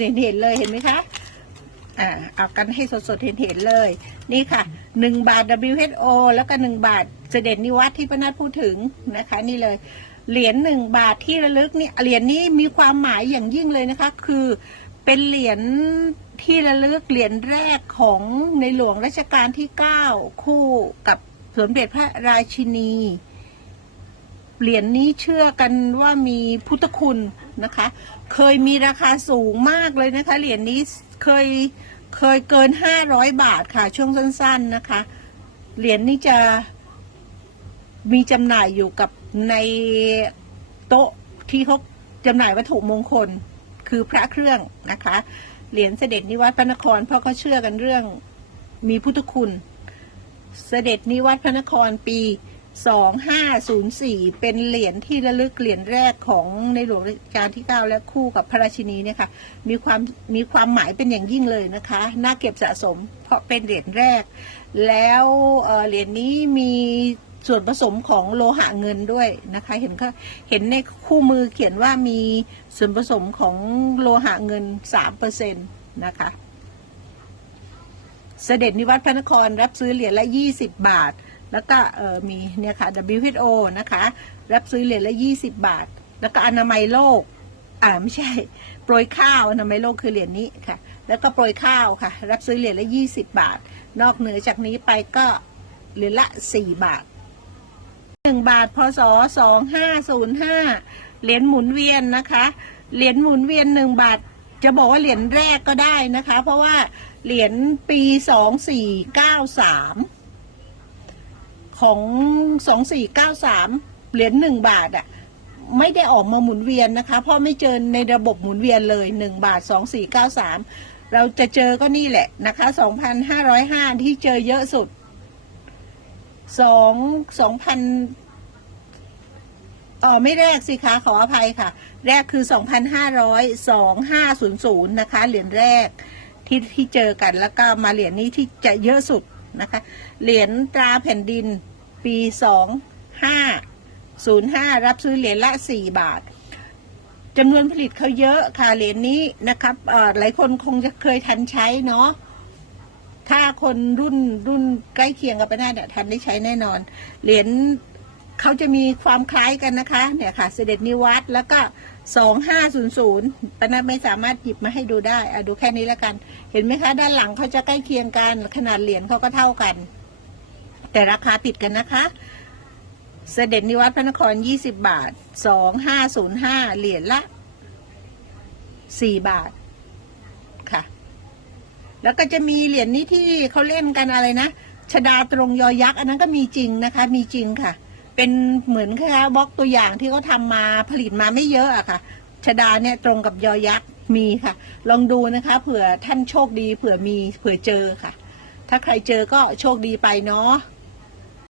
เห็นเห็นเลยเห็นไหมคะอ่าเอากันให้สดๆเห็นเห็นเลย นี่ค่ะหนึ่งบาท WHO แล้วก็หนึ่งบาทเสด็จนิวัตที่ป้านัทพูดถึงนะคะ นี่เลยเหรียญหนึ่งบาทที่ระลึกนี่เหรียญนี้มีความหมายอย่างยิ่งเลยนะคะ คือเป็นเหรียญที่ระลึกเหรียญแรกของในหลวงรัชกาลที่เก้าคู่กับสมเด็จพระราชินี เหรียญนี้เชื่อกันว่ามีพุทธคุณนะคะ เคยมีราคาสูงมากเลยนะคะ เหรียญนี้เคยเคยเกินห้าร้อยบาทค่ะช่วงสั้น ๆนะคะ เหรียญนี้จะมีจำหน่ายอยู่กับในโต๊ะที่เขาจำหน่ายวัตถุมงคลคือพระเครื่องนะคะ เหรียญเสด็จนิวัตพระนครเพราะเขาเชื่อกันเรื่องมีพุทธคุณ เสด็จนิวัตพระนครปี 2504 เป็นเหรียญที่ระลึกเหรียญแรกของในหลวงรัชกาลที่ 9 และคู่กับพระราชินีเนี่ยค่ะมีความมีความหมายเป็นอย่างยิ่งเลยนะคะน่าเก็บสะสมเพราะเป็นเหรียญแรก แล้วเหรียญนี้มีส่วนผสมของโลหะเงินด้วยนะคะเห็นเขาเห็นในคู่มือเขียนว่ามีส่วนผสมของโลหะเงิน 3%นะคะ เสด็จนิวัตพระนครรับซื้อเหรียญละ 20 บาท แล้วก็เออมีเนี่ยค่ะ WHO นะคะ รับซื้อเหรียญละ 20 บาท แล้วก็อนามัยโลก อ่าไม่ใช่ โปรยข้าวอนามัยโลกคือเหรียญนี้ค่ะ แล้วก็โปรยข้าวค่ะ รับซื้อเหรียญละ 20 บาท นอกเหนือจากนี้ไปก็เหรียญละ 4 บาท 1 บาทพศ2505 เหรียญหมุนเวียนนะคะ เหรียญหมุนเวียน 1 บาท จะบอกว่าเหรียญแรกก็ได้นะคะ เพราะว่าเหรียญปี 2493 ของ2493เหรียญ1บาทอะไม่ได้ออกมาหมุนเวียนนะคะ เพราะไม่เจอในระบบหมุนเวียนเลย 1 บาท 2493 เราจะเจอก็นี่แหละนะคะ 2,505 ที่เจอเยอะสุดสองสองพันเออไม่แรกสิคะขออภัยค่ะ แรกคือสองพันห้าร้อยสองห้าศูนย์ศูนย์นะคะ เหรียญแรกที่ที่เจอกันแล้วก็มาเหรียญนี้ที่จะเยอะสุด นะคะ เหรียญตราแผ่นดินปีสองห้าศูนย์ห้ารับซื้อเหรียญละสี่บาทจำนวนผลิตเขาเยอะค่ะเหรียญนี้นะครับหลายคนคงจะเคยทันใช้เนาะถ้าคนรุ่นรุ่นใกล้เคียงกับป้านาเนี่ยทันได้ใช้แน่นอน เหรียญ เขาจะมีความคล้ายกันนะคะ เนี่ยค่ะ เสด็จนิวัตแล้วก็สองห้าศูนย์ศูนย์ป้านไม่สามารถหยิบมาให้ดูได้อะดูแค่นี้แล้วกัน เห็นไหมคะ ด้านหลังเขาจะใกล้เคียงกัน ขนาดเหรียญเขาก็เท่ากัน แต่ราคาติดกันนะคะ เสด็จนิวัตพระนครยี่สิบบาทสองห้าศูนย์ห้าเหรียญละสี่บาทค่ะ แล้วก็จะมีเหรียญนี้ที่เขาเล่นกันอะไรนะชดาตรงยอยักษ์ อันนั้นก็มีจริงนะคะ มีจริงค่ะ เป็นเหมือนค่ะบล็อกตัวอย่างที่เขาทำมาผลิตมาไม่เยอะอะค่ะชดาเนี่ยตรงกับยอยักษ์มีค่ะ ลองดูนะคะเผื่อท่านโชคดีเผื่อมีเผื่อเจอค่ะ ถ้าใครเจอก็โชคดีไปเนาะ